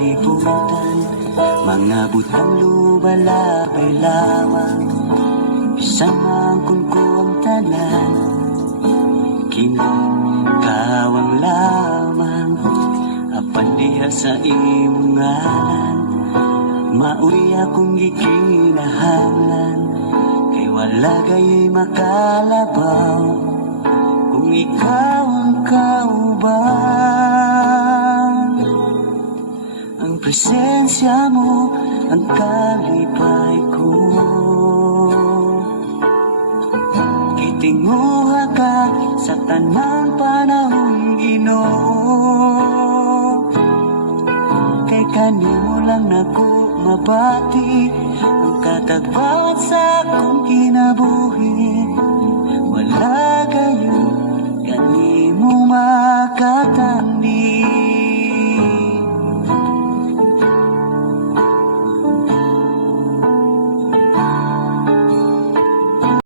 kalibutan, mga butang lubalabay lawang, bisan man kung ang tanan, kinikawang lamang, apan diha sa imong ngalan, mauri akong gikinahanglan, kay wala gaya'y makalabaw, kung ikaw ang kauban. Ang presensya mo ang kalipay ko, kitinguha ka sa tanang panahon, Ginoo. Kay kanimo lang nako mabati ang katagbat sa akong kinabuhi, wala kayo kanimo makata.